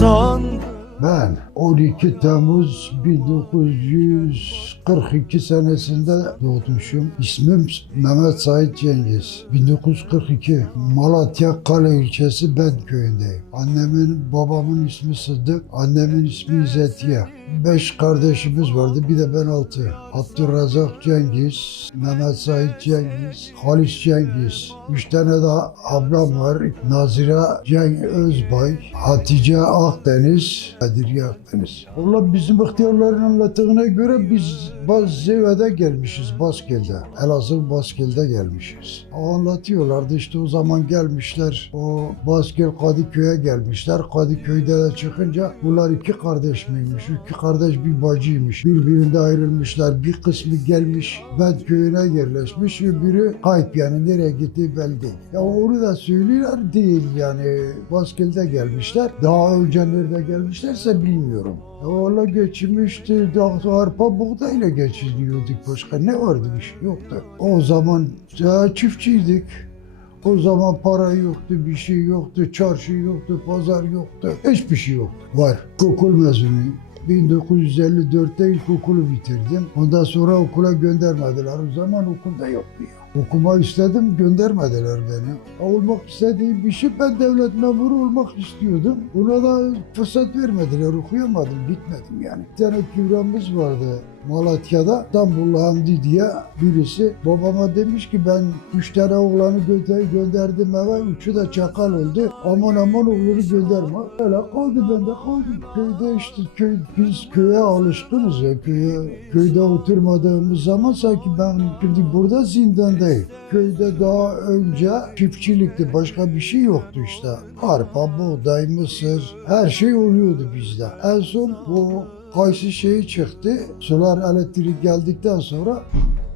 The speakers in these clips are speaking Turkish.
usandım Ben 12 Temmuz 1942 senesinde doğmuşum. İsmim Mehmet Sait Cengiz. 1942 Malatya Kale ilçesi Ben köyündeyim. Annemin babamın ismi Sıddık, annemin ismi İzzetiye. Beş kardeşimiz vardı, bir de ben altı. Abdurrazak Cengiz, Mehmet Sait Cengiz, Halis Cengiz. Üç tane daha ablam var. Nazira Cenk Özbay, Hatice Akdeniz, Kadiriye Akdeniz. Allah bizim ihtiyarların anlattığına göre biz Zevede gelmişiz, Baskel'de. Elazığ Baskel'de gelmişiz. Anlatıyorlardı işte o zaman gelmişler. O Baskel Kadıköy'e gelmişler. Kadıköy'de de çıkınca bunlar iki kardeş miymiş? İki kardeş bir bacıymış. Birbirinde ayrılmışlar. Bir kısmı gelmiş Bed köyüne yerleşmiş. Öbürü kayıp yani nereye gittiği belli değil. Ya onu da söylüyorlar değil yani. Baskel'de gelmişler. Daha önce nerede gelmişlerse bilmiyorum. Valla geçmişti. Arpa buğdayla geçiniyorduk. Başka ne vardı bir şey yoktu. O zaman ya çiftçiydik. O zaman para yoktu, bir şey yoktu, çarşı yoktu, pazar yoktu. Hiçbir şey yoktu. Var. Okul mezunuyum. 1954'te ilkokulu bitirdim. Ondan sonra okula göndermediler. O zaman okulda yoktu ya. Okuma istedim göndermediler beni. Olmak istediğim bir şey ben devlet memuru olmak istiyordum. Buna da fırsat vermediler. Okuyamadım, bitmedim yani. Bir tane kübramız vardı Malatya'da. İstanbullu Hamdi diye birisi. Babama demiş ki ben üç tane oğlanı gö- gönderdim eve. Üçü de çakal oldu. Aman aman oğlunu gönderme. Öyle kaldı ben de kaldım. Köyde işte köy, biz köye alışkınız ya. Köye, köyde oturmadığımız zaman sanki ben şimdi burada zindandayım. Köyde daha önce çiftçilikti. Başka bir şey yoktu işte. Arpa, buğday, mısır her şey oluyordu bizde. En son bu kayısı şeyi çıktı. Solar elektrik geldikten sonra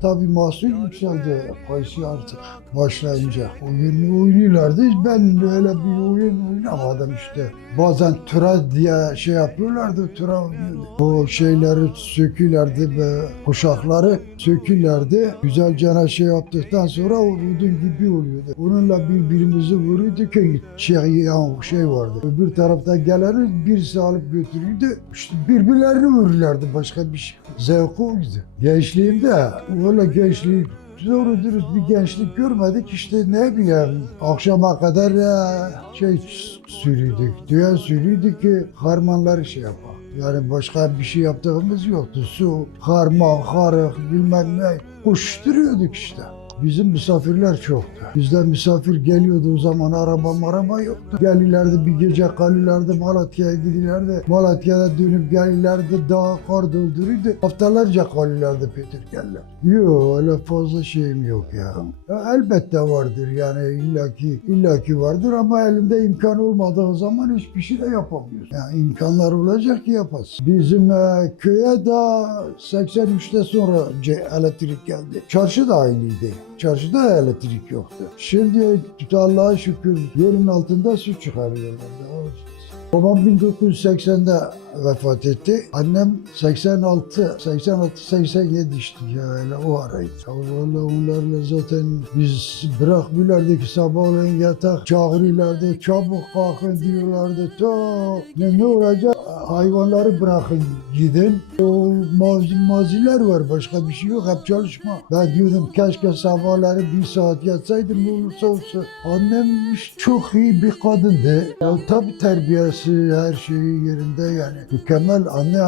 tabii mahsul yükseldi kayısı artık başlayınca. Oyun oynuyorlardı. Ben öyle bir oyun oynamadım işte. Bazen tura diye şey yapıyorlardı, tura oynuyordu. O şeyleri sökülerdi ve kuşakları sökülerdi. Güzelce şey yaptıktan sonra o odun gibi oluyordu. Onunla birbirimizi vuruyorduk ki şey, ya şey vardı. Öbür tarafta geleni birisi alıp götürüyordu. İşte birbirlerini vururlardı başka bir şey. Zevk oydu. Gençliğimde öyle gençlik doğru dürüst bir gençlik görmedik işte ne bileyim akşama kadar e, şey sürüydük, düğen sürüydük ki harmanları şey yapar. Yani başka bir şey yaptığımız yoktu. Su, harman, harık bilmem ne koşturuyorduk işte. Bizim misafirler çoktu. Bizden misafir geliyordu o zaman araba maraba yoktu. Gelirlerdi bir gece kalırlardı Malatya'ya gidilerdi. Malatya'da dönüp gelirlerdi daha kar doldururdu. Haftalarca kalırlardı Petirkenler. Yok öyle fazla şeyim yok ya. ya. Elbette vardır yani illaki illaki vardır ama elinde imkan olmadığı zaman hiçbir şey de yapamıyorsun. Yani imkanlar olacak ki yapasın. Bizim e, köye daha 83'te sonra elektrik geldi. Çarşı da aynıydı. Çarşıda elektrik yoktu. Şimdi Allah'a şükür yerin altında su çıkarıyorlar. Babam 1980'de vefat etti. Annem 86, 86, 87 işte ya o araydı. Ya Vallahi onlarla zaten biz bırakmıyorlardı ki sabahleyin yatak çağırıyorlardı. Çabuk kalkın diyorlardı. Ta ne, ne olacak? Hayvanları bırakın gidin. O mazi, maziler var başka bir şey yok hep çalışma. Ben diyordum keşke sabahları bir saat yatsaydım ne olursa olsun. Annem çok iyi bir kadındı. Ya, tabii terbiyesi her şeyi yerinde yani. Mükemmel. Anne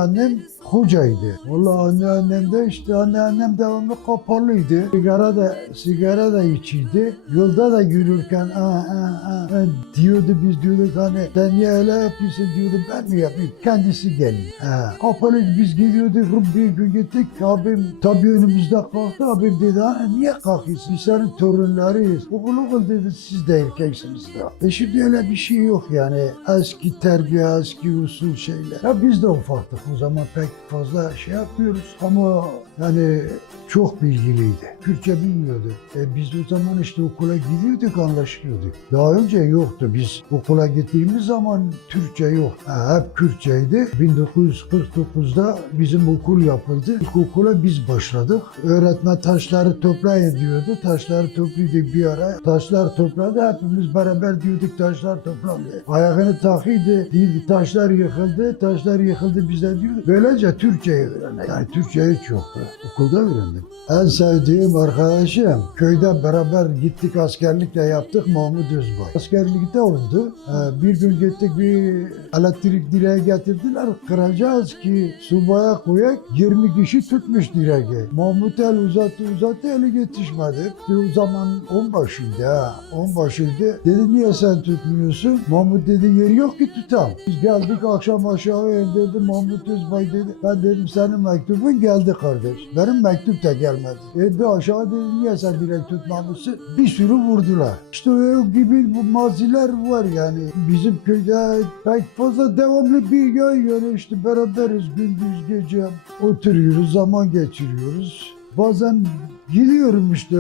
annem kocaydı. Vallahi anne annem de işte anne annem devamlı kapalıydı. Sigara da sigara da içiydi. Yolda da yürürken aa, aa, aa, diyordu biz diyorduk hani sen niye öyle yapıyorsun diyordu ben mi yapayım? Kendisi geliyor. Ha. Kapalı biz gidiyorduk bir gün gittik abim tabii önümüzde kalktı abim dedi ha niye kalkıyorsun? Biz senin torunlarıyız. Oğul oğul dedi siz de erkeksiniz de. E şimdi öyle bir şey yok yani eski terbiye eski usul şeyler. Ya biz de ufaktık o zaman pek fazla şey yapmıyoruz ama yani çok bilgiliydi. Kürtçe bilmiyordu. E biz o zaman işte okula gidiyorduk, anlaşıyorduk. Daha önce yoktu. Biz okula gittiğimiz zaman Türkçe yok. Ha, hep Kürtçeydi. 1949'da bizim okul yapıldı. İlk okula biz başladık. Öğretmen taşları toplayın diyordu. Taşları topluyorduk bir ara. Taşlar topladı. Hepimiz beraber diyorduk taşlar toplandı. Ayağını takıydı. Taşlar yıkıldı. Taşlar yıkıldı bize diyordu. Böylece Türkçeyi öğrendik. Yani Türkçe hiç yoktu. Okulda öğrendim. En sevdiğim arkadaşım köyde beraber gittik askerlik de yaptık Mahmut Özbay. Askerlikte oldu. Ee, Bir gün gittik bir elektrik direği getirdiler. Kıracağız ki subaya koyak 20 kişi tutmuş direği. Mahmut el uzattı uzattı eli yetişmedi. O zaman onbaşıydı ha. Onbaşıydı. Dedi niye sen tutmuyorsun? Mahmut dedi yeri yok ki tutam. Biz geldik akşam aşağı indirdi. Mahmut Özbay dedi. Ben dedim senin mektubun geldi kardeş. Benim mektup da gelmedi. Indi aşağı dedi niye sen direkt tutmamışsın? Bir sürü vurdular. İşte o gibi bu maziler var yani. Bizim köyde pek fazla devamlı bir yön yani işte beraberiz gündüz gece oturuyoruz zaman geçiriyoruz. Bazen gidiyorum işte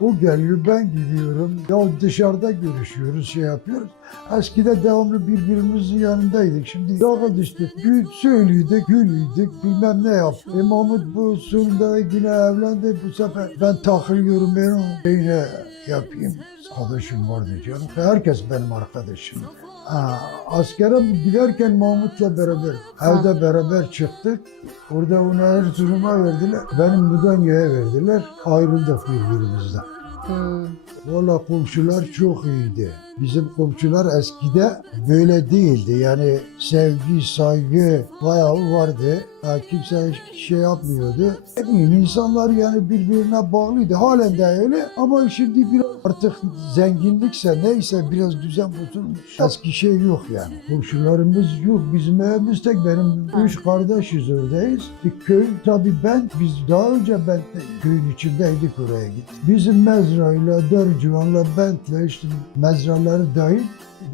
o geliyor ben gidiyorum. Ya dışarıda görüşüyoruz şey yapıyoruz. Eskiden devamlı birbirimizin yanındaydık. Şimdi dalga düştük. Gül söylüyorduk, gülüydük, bilmem ne yaptık. E Mahmut bu sonunda yine evlendi. Bu sefer ben takılıyorum ben o yine yapayım. Arkadaşım vardı canım. Herkes benim arkadaşım. Ha, askere giderken Mahmut'la beraber, evde beraber çıktık. Orada onu Erzurum'a verdiler. Benim Mudanya'ya verdiler. Ayrıldık birbirimizden. Hmm. Valla komşular çok iyiydi. Bizim komşular eskide böyle değildi. Yani sevgi, saygı bayağı vardı. Ha, kimse hiç şey yapmıyordu. Ne bileyim insanlar yani birbirine bağlıydı. Halen de öyle ama şimdi biraz artık zenginlikse neyse biraz düzen bozulmuş. Eski şey yok yani. Komşularımız yok. Bizim evimiz tek benim üç kardeşiz oradayız. Bir köy tabii ben biz daha önce ben köyün içindeydik oraya gittik. Bizim mezrayla, Dörcüvan'la, Bent'le işte mezraları dahil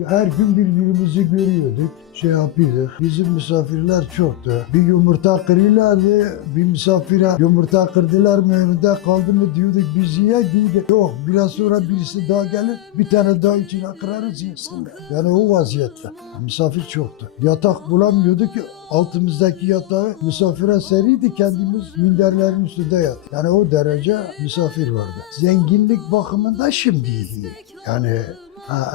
her gün birbirimizi görüyorduk, şey yapıyorduk. Bizim misafirler çoktu. Bir yumurta kırıyorlardı, bir misafire yumurta kırdılar mı önünde kaldı mı diyorduk biz yiye değildi. Yok biraz sonra birisi daha gelir, bir tane daha içine kırarız yesinler. Yani o vaziyette. Misafir çoktu. Yatak bulamıyorduk ki altımızdaki yatağı misafire seriydi kendimiz minderlerin üstünde yat. Yani o derece misafir vardı. Zenginlik bakımında şimdi iyi. Yani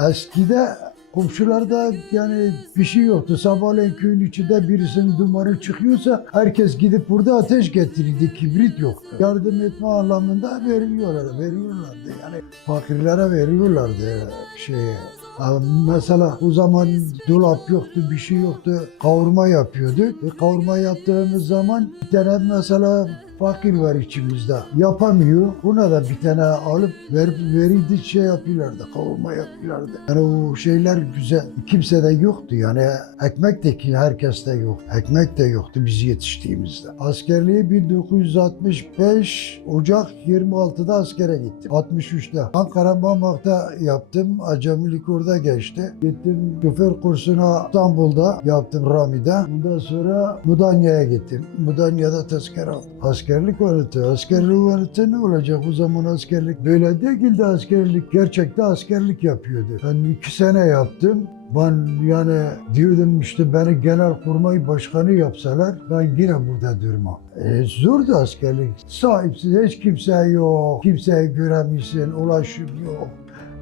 Eskide komşularda yani bir şey yoktu. Sabahleyin köyün içinde birisinin dumanı çıkıyorsa herkes gidip burada ateş getirirdi. Kibrit yoktu. Yardım etme anlamında veriliyorlar, veriyorlardı. Yani fakirlere veriyorlardı şeye. Mesela o zaman dolap yoktu, bir şey yoktu. Kavurma yapıyorduk. E, kavurma yaptığımız zaman bir tane mesela fakir var içimizde. Yapamıyor. Buna da bir tane alıp verip verirdi şey yapıyorlardı. Kavurma yapıyorlardı. Yani o şeyler güzel. Kimse de yoktu yani. Ekmek de ki herkes de yok. Ekmek de yoktu biz yetiştiğimizde. Askerliği 1965 Ocak 26'da askere gittim. 63'te. Ankara Mamak'ta yaptım. Acemilik orada geçti. Gittim şoför kursuna İstanbul'da yaptım Rami'de. Ondan sonra Mudanya'ya gittim. Mudanya'da tezkere aldım. Askerlik öğreti. Askerlik öğreti ne olacak? O zaman askerlik böyle değildi askerlik. Gerçekte askerlik yapıyordu. Ben iki sene yaptım. Ben yani diyordum işte beni genel kurmay başkanı yapsalar ben yine burada durmam. E, zordu askerlik. Sahipsiz hiç kimse yok. Kimseyi göremiyorsun. Ulaşım yok.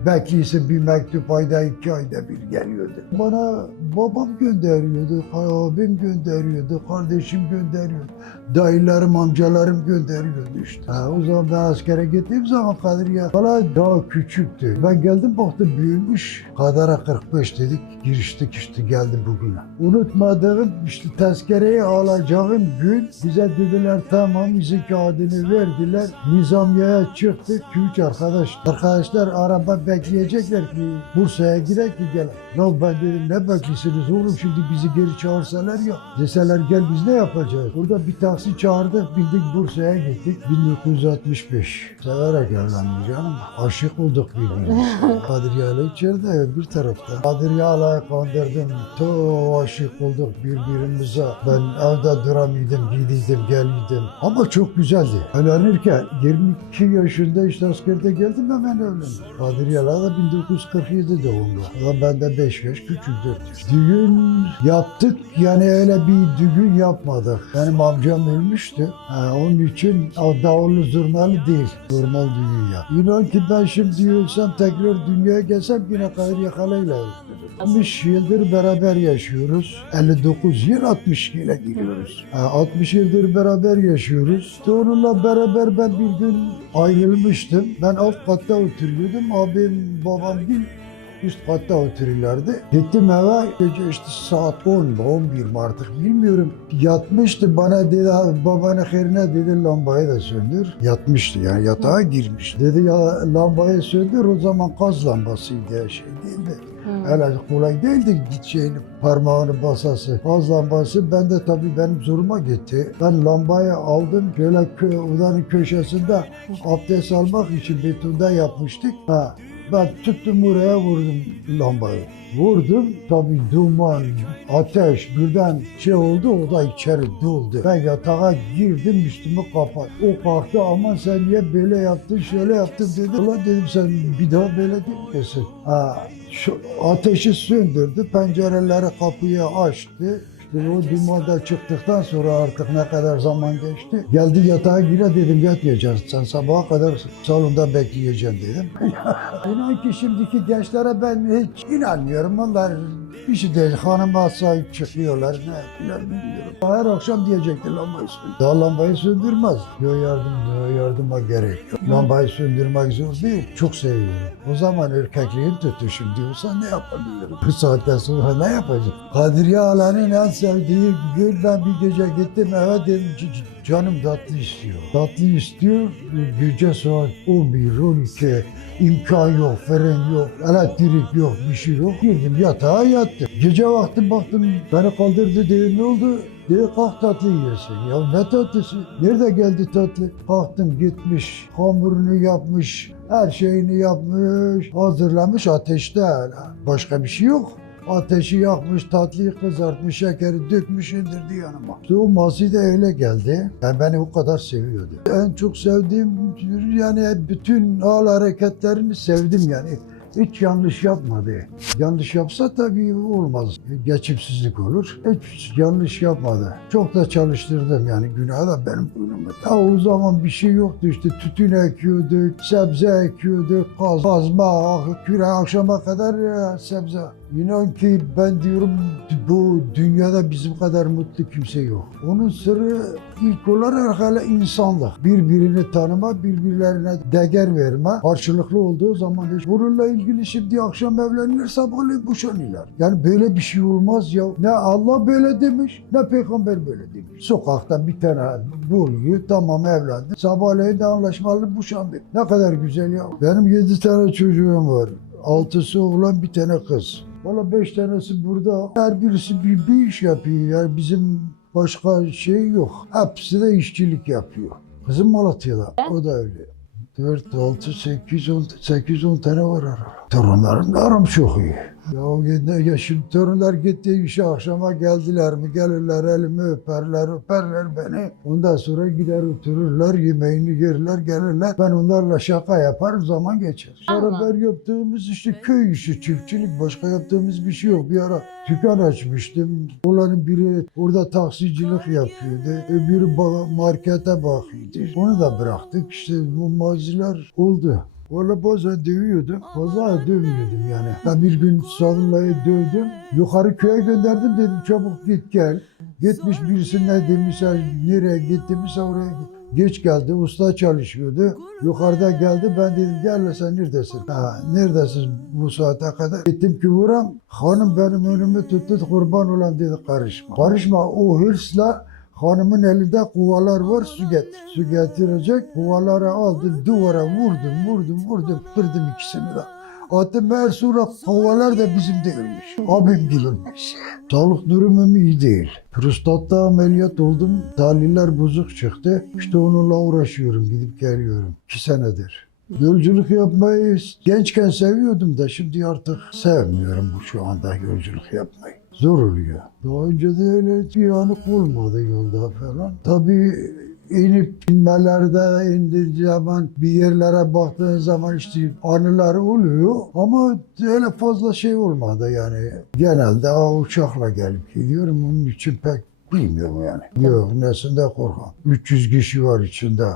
Bekliyorsun bir mektup ayda iki ayda bir geliyordu. Bana babam gönderiyordu, abim gönderiyordu, kardeşim gönderiyordu. Dayılarım, amcalarım gönderiyordu işte. Ha, o zaman ben askere gittiğim zaman Kadriye hala daha küçüktü. Ben geldim baktım büyümüş. Kadara 45 dedik, giriştik işte geldi bugüne. Unutmadığım işte tezkereyi alacağım gün bize dediler tamam izin kağıdını verdiler. Nizamiye'ye çıktık. Üç arkadaş. Arkadaşlar araba bekleyecekler ki Bursa'ya gidelim ki gel. Ya ben dedim ne bekliyorsunuz oğlum şimdi bizi geri çağırsalar ya. Deseler gel biz ne yapacağız? Burada bir taksi çağırdık bindik Bursa'ya gittik. 1965. Severek evlendik canım. Aşık olduk birbirimize. Kadir Yağlı içeride bir tarafta. Kadir Yağlı'yı kandırdım. To aşık olduk birbirimize. Ben evde duramıyordum, gidiydim, geliydim. Ama çok güzeldi. Evlenirken 22 yaşında işte askerde geldim hemen evlendim. Kadir Yağlı da 1947 doğumlu. Ama benden 5 yaş küçüktür. Düğün yaptık yani öyle bir düğün yapmadık. Benim amcam ölmüştü. Ha, onun için o davullu zurnalı değil. Normal düğün yap. İnan ki ben şimdi ölsem tekrar dünyaya gelsem yine Kadir Yakalay'la ölürüm. 60 yıldır beraber yaşıyoruz. 59 yıl 60 yıla giriyoruz. Ha, 60 yıldır beraber yaşıyoruz. Onunla beraber ben bir gün ayrılmıştım. Ben alt katta oturuyordum. Abim, babam bir üst katta oturuyorlardı. Gittim eve gece işte saat 10 mu 11 mi artık bilmiyorum. Yatmıştı bana dedi babana herine dedi lambayı da söndür. Yatmıştı yani yatağa girmiş. Dedi ya lambayı söndür o zaman gaz lambasıydı ya şey değildi. Öyle kolay değildi git şeyini parmağını basası. Gaz lambası ben de tabii benim zoruma gitti. Ben lambayı aldım şöyle kö, odanın köşesinde abdest almak için betonda yapmıştık. Ha, ben tuttum oraya vurdum lambayı. Vurdum tabii duman, ateş birden şey oldu o da içeri doldu. Ben yatağa girdim üstümü kapat. O kalktı aman sen niye böyle yaptın şöyle yaptın dedi. Ulan dedim sen bir daha böyle değilsin. Ha, şu ateşi söndürdü pencereleri kapıyı açtı. İşte o dumanda çıktıktan sonra artık ne kadar zaman geçti. Geldi yatağa gire dedim yatmayacaksın. Sen sabaha kadar salonda bekleyeceksin dedim. İnan ki şimdiki gençlere ben hiç inanmıyorum. Onlar şey değil. Hanıma sahip çıkıyorlar. Ne yapıyorlar bilmiyorum. Her akşam diyecekti lambayı söndür. Daha lambayı söndürmez. Yok yardım, yok yardıma gerek yok. Lambayı söndürmek zor değil. Çok seviyorum. O zaman erkekliğin tutuşum diyorsa ne yapabilirim? Bu saatten sonra ne yapacağım? Kadriye Alan'ın en sevdiği gün ben bir gece gittim eve dedim "C- c- canım tatlı istiyor. Tatlı istiyor. Gece saat 11, 12 imkan yok, fren yok, elektrik yok, bir şey yok. Girdim yatağa yattım. Gece vakti baktım beni kaldırdı dedi ne oldu? Dedi kalk tatlı yiyorsun. Ya ne tatlısı? Nerede geldi tatlı? Kalktım gitmiş, hamurunu yapmış, her şeyini yapmış, hazırlamış ateşte. Başka bir şey yok. Ateşi yakmış, tatlıyı kızartmış, şekeri dökmüş indirdi yanıma. İşte o de öyle geldi. Yani beni o kadar seviyordu. En çok sevdiğim yani bütün hal hareketlerini sevdim yani. Hiç yanlış yapmadı. Yanlış yapsa tabii olmaz. Geçimsizlik olur. Hiç yanlış yapmadı. Çok da çalıştırdım yani günah da benim boynuma. Ya o zaman bir şey yoktu işte tütün ekiyorduk, sebze ekiyorduk, kaz, kazma, küre akşama kadar ya, sebze. İnan ki ben diyorum bu dünyada bizim kadar mutlu kimse yok. Onun sırrı ilk olarak hala insanlık. Birbirini tanıma, birbirlerine değer verme. Karşılıklı olduğu zaman hiç. Bununla ilgili şimdi akşam evlenirler sabahleyin boşanırlar. Yani böyle bir şey olmaz ya. Ne Allah böyle demiş ne peygamber böyle demiş. Sokakta bir tane buluyor tamam evlendi. Sabahleyin de anlaşmalı boşandı. Ne kadar güzel ya. Benim yedi tane çocuğum var. Altısı oğlan bir tane kız. Valla beş tanesi burada. Her birisi bir, bir iş yapıyor. Yani bizim başka şey yok. Hepsi de işçilik yapıyor. Kızım Malatya'da. O da öyle. 4, 6, 8, 10, 8, 10 tane var ara. Torunlarımla aram çok iyi. Ya, o gün- ya şimdi torunlar gitti işe akşama geldiler mi gelirler elimi öperler öperler beni. Ondan sonra gider otururlar yemeğini yerler gelirler. Ben onlarla şaka yaparım zaman geçer. Allah. Beraber yaptığımız işte köy işi çiftçilik başka yaptığımız bir şey yok. Bir ara dükkan açmıştım. Olanın biri orada taksicilik yapıyordu. Öbürü markete bakıyordu. Onu da bıraktık. İşte bu maziler oldu. Valla bazen dövüyordum, bazen dövmüyordum yani. Ben bir gün Sadullay'ı dövdüm, yukarı köye gönderdim dedim çabuk git gel. Gitmiş birisine demiş nereye gittiyse oraya git. Geç geldi, usta çalışıyordu. Yukarıda geldi, ben dedim gel sen neredesin? Ha, neredesin bu saate kadar? Gittim ki vuram, hanım benim önümü tuttu, kurban olan dedi karışma. Karışma, o hırsla Hanımın elinde kuvalar var su getir. Su getirecek. Kuvaları aldım duvara vurdum vurdum vurdum kırdım ikisini de. Hatta meğer sonra havalar da bizim değilmiş. Abim bilirmiş. Sağlık durumum iyi değil. Prostatta ameliyat oldum. Tahliller bozuk çıktı. İşte onunla uğraşıyorum. Gidip geliyorum. İki senedir. Yolculuk yapmayı gençken seviyordum da şimdi artık sevmiyorum bu şu anda yolculuk yapmayı. Zor oluyor. Daha önce de öyle bir yanık olmadı yolda falan. Tabii inip inmelerde indiği zaman bir yerlere baktığın zaman işte anılar oluyor ama öyle fazla şey olmadı yani. Genelde uçakla gelip gidiyorum onun için pek bilmiyorum yani. Yok nesinde korkam. 300 kişi var içinde.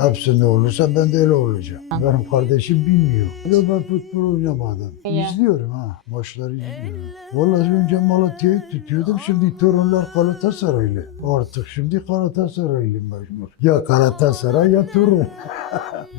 Hepsinde olursa ben de öyle olacağım. Benim kardeşim bilmiyor. Ya ben futbol oynamadım. Ya. İzliyorum ha. Maçları izliyorum. Vallahi önce Malatya'yı tutuyordum. Şimdi torunlar Galatasaraylı. Artık şimdi Galatasaraylı mecbur. Ya Galatasaray ya torun.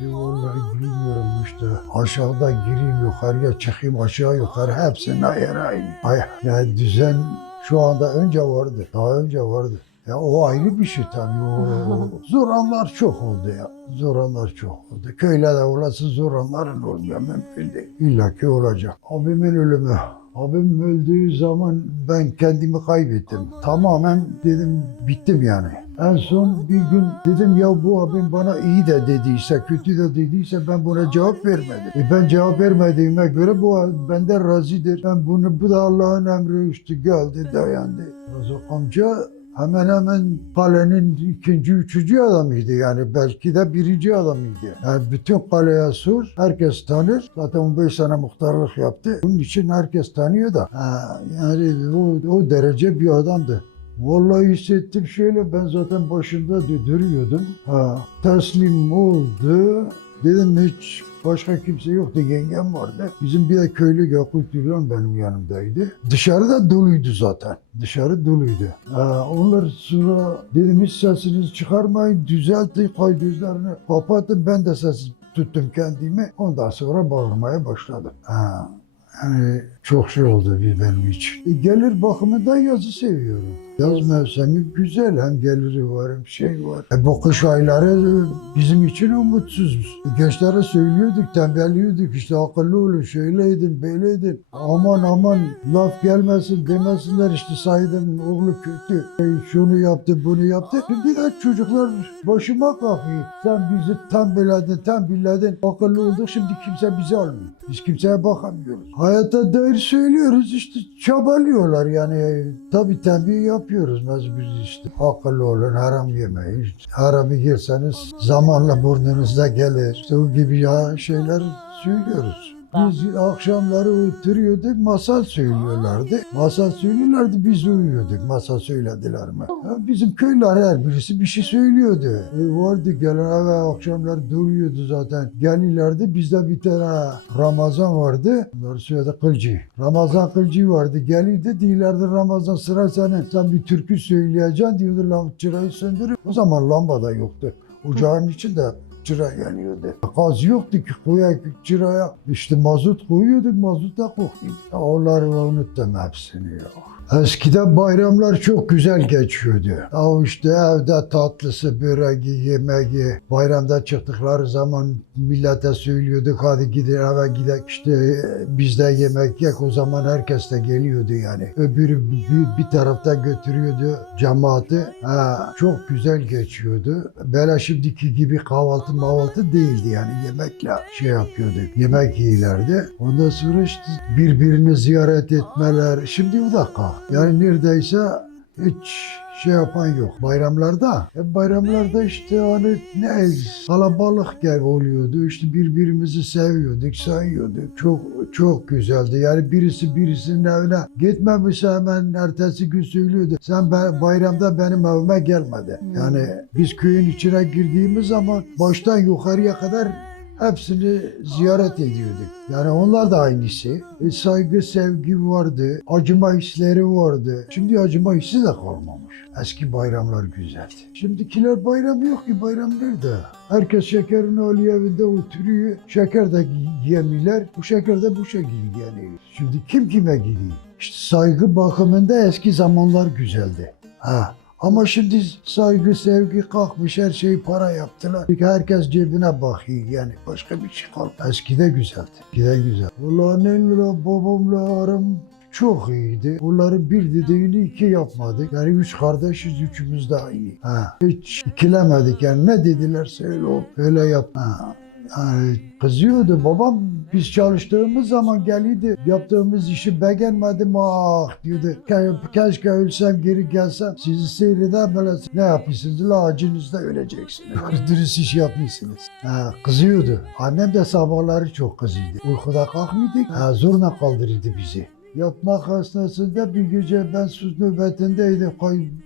Ya Vallahi bilmiyorum işte. Aşağıda gireyim yukarıya çıkayım aşağı yukarı hepsinin ayarı aynı. Ay, yani düzen şu anda önce vardı. Daha önce vardı. Ya o ayrı bir şey tabii. O, zor anlar çok oldu ya. Zor anlar çok oldu. Köylerde olası zor anların olmuyor mümkün değil. İlla ki olacak. Abimin ölümü. Abim öldüğü zaman ben kendimi kaybettim. Tamamen dedim bittim yani. En son bir gün dedim ya bu abim bana iyi de dediyse, kötü de dediyse ben buna cevap vermedim. E ben cevap vermediğime göre bu benden razıdır. Ben bunu, bu da Allah'ın emri işte geldi dayandı. Razak amca hemen hemen kalenin ikinci, üçüncü adamıydı yani belki de birinci adamıydı. Yani bütün kaleye sor, herkes tanır. Zaten 15 sene muhtarlık yaptı. Bunun için herkes tanıyor da. Yani o, o derece bir adamdı. Vallahi hissettim şöyle ben zaten başında duruyordum. Ha, teslim oldu. Dedim hiç başka kimse yoktu. Yengem vardı. Bizim bir de köylü Yakup Dülhan benim yanımdaydı. Dışarıda doluydu zaten. Dışarı doluydu. Ha, onlar sonra dedim hiç sesinizi çıkarmayın. Düzeltin kaydözlerini kapatın. Ben de ses tuttum kendimi. Ondan sonra bağırmaya başladım. Ha, yani çok şey oldu bir benim için. E, gelir bakımından yazı seviyorum. Yaz mevsimi güzel. Hem geliri var hem şey var. E, bu kış ayları bizim için umutsuz. Gençlere söylüyorduk, tembelliyorduk. işte akıllı olun, şöyle edin, böyle edin. Aman aman laf gelmesin demesinler işte Said'in oğlu kötü. E, şunu yaptı, bunu yaptı. Şimdi de çocuklar başıma kalkıyor. Sen bizi tembelledin, tembilledin. Akıllı olduk şimdi kimse bizi almıyor. Biz kimseye bakamıyoruz. Hayata dair söylüyoruz işte çabalıyorlar yani. Tabii tembih yapıyoruz mecbur işte. Akıllı olun, haram yemeyin. Haramı yerseniz zamanla burnunuzda gelir. İşte o gibi ya şeyler söylüyoruz. Biz akşamları oturuyorduk, masal söylüyorlardı. Masal söylüyorlardı, biz uyuyorduk. Masal söylediler mi? Ya bizim köyler her birisi bir şey söylüyordu. E vardı gelen eve akşamlar duruyordu zaten. Gelirlerdi, bizde bir tane Ramazan vardı. Bunları söyledi kılcı. Ramazan kılcı vardı. Gelirdi, diyorlardı Ramazan sıra senin. Sen bir türkü söyleyeceksin diyordu. Lam çırayı söndürüyor. O zaman lamba da yoktu. Ocağın içinde çıra yanıyordu. Gaz yoktu ki koyak çıraya. İşte mazot koyuyorduk, mazot da kokuyordu. Onları unuttum hepsini ya. Eskiden bayramlar çok güzel geçiyordu. Ya işte evde tatlısı, böreği, yemeği. Bayramda çıktıkları zaman millete söylüyorduk hadi gidin eve gidelim. İşte biz de yemek yek o zaman herkes de geliyordu yani. Öbürü bir, bir tarafta götürüyordu cemaati. Ha, çok güzel geçiyordu. Böyle şimdiki gibi kahvaltı mahvaltı değildi yani yemekle şey yapıyorduk. Yemek yiyilerdi. Ondan sonra işte birbirini ziyaret etmeler. Şimdi o da kalk. Yani neredeyse hiç şey yapan yok. Bayramlarda, e bayramlarda işte hani ne kalabalık gel oluyordu. İşte birbirimizi seviyorduk, sayıyorduk. Çok çok güzeldi. Yani birisi birisinin evine gitmemiş hemen ertesi gün söylüyordu. Sen ben, bayramda benim evime gelmedi. Yani biz köyün içine girdiğimiz zaman baştan yukarıya kadar hepsini ziyaret ediyorduk. Yani onlar da aynısı. E, saygı, sevgi vardı. Acıma hisleri vardı. Şimdi acıma hissi de kalmamış. Eski bayramlar güzeldi. Şimdikiler bayram yok ki bayram nerede? Herkes şekerini alıyor evinde oturuyor. Şeker de yemiyorlar. Bu şeker de bu şekilde yani. Şimdi kim kime gidiyor? İşte saygı bakımında eski zamanlar güzeldi. Ha, Ama şimdi saygı, sevgi kalkmış, her şeyi para yaptılar. Çünkü herkes cebine bakıyor yani. Başka bir şey kalmadı. Eskide güzeldi. Eskide güzel. Ulan annemle babamla aram çok iyiydi. Onların bir dediğini iki yapmadık. Yani üç kardeşiz, üçümüz de aynı. Ha, hiç ikilemedik yani ne dedilerse öyle öyle yap. Ha. Yani kızıyordu babam biz çalıştığımız zaman geliydi yaptığımız işi beğenmedim ah diyordu "Ke- keşke ölsem geri gelsem sizi seyreder böyle ne yapıyorsunuz? La acınızda öleceksiniz dürüst iş yapmışsınız ha, kızıyordu. Annem de sabahları çok kızıyordu. Uykuda kalkmıyorduk. Ha, zorla kaldırırdı bizi Yapmak esnasında bir gece ben sus nöbetindeydim.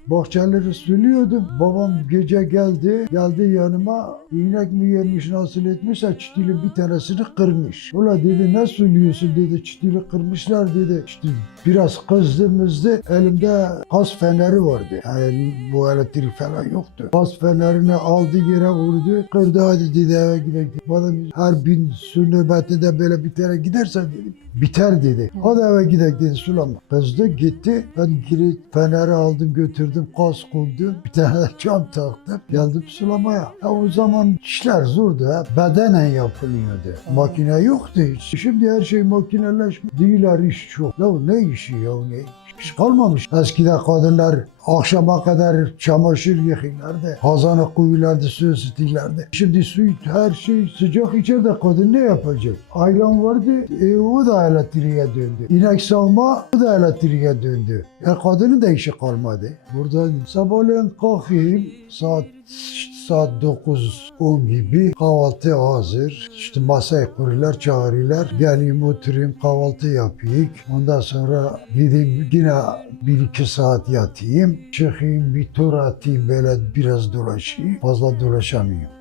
Bahçeleri sülüyordum. Babam gece geldi. Geldi yanıma. İğnek mi yemiş nasıl etmişse çitili bir tanesini kırmış. Ula dedi ne sülüyorsun dedi. Çitili kırmışlar dedi. İşte biraz kızdığımızda elimde gaz feneri vardı. Yani bu elektrik falan yoktu. Gaz fenerini aldı yere vurdu. Kırdı hadi dedi eve gidelim. Bana her bin su nöbetinde böyle bir tane gidersen dedim. Biter dedi. Hadi eve gidelim dedi sulama. Kızdı gitti. Ben geri feneri aldım götürdüm. Gaz koydum. Bir tane de cam taktım. Geldim sulamaya. Ya o zaman işler zordu. Ha. Bedenen yapılıyordu. Makine yoktu hiç. Şimdi her şey makineleşmiş. Değiller iş çok. Ya ne işi ya ne iş kalmamış. Eskiden kadınlar akşama kadar çamaşır yıkıyorlardı. Kazanı koyuyorlardı, su ısıtıyorlardı. Şimdi su her şey sıcak içeride kadın ne yapacak? Ayran vardı, e, o da elektriğe döndü. İnek sağma, o da elektriğe döndü. Ya kadının da işi kalmadı. Buradan sabahleyin kalkayım, saat saat 9-10 gibi kahvaltı hazır. İşte masayı kuruyorlar, çağırıyorlar. Geleyim oturayım kahvaltı yapayım. Ondan sonra gideyim yine bir iki saat yatayım. Çıkayım bir tur atayım böyle biraz dolaşayım. Fazla dolaşamıyorum.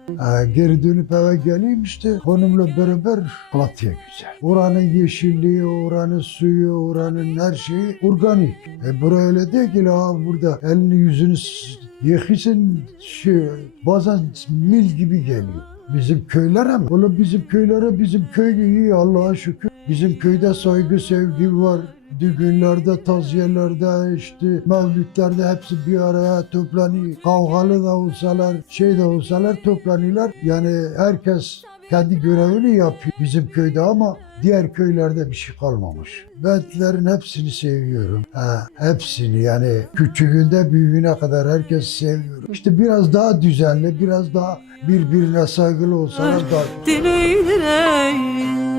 Geri dönüp eve geleyim işte hanımla beraber Malatya güzel. Oranın yeşilliği, oranın suyu, oranın her şeyi organik. E buraya öyle değil ki burada elini yüzünü yıkıyorsun şey, bazen mil gibi geliyor. Bizim köylere mi? Oğlum bizim köylere bizim köy iyi Allah'a şükür. Bizim köyde saygı sevgi var. Düğünlerde, taziyelerde, işte mevlütlerde hepsi bir araya toplanıyor. Kavgalı da olsalar, şey de olsalar toplanıyorlar. Yani herkes kendi görevini yapıyor bizim köyde ama diğer köylerde bir şey kalmamış. Bentlerin hepsini seviyorum. Ha, hepsini yani küçüğünde büyüğüne kadar herkesi seviyorum. İşte biraz daha düzenli, biraz daha birbirine saygılı olsalar daha Diley diley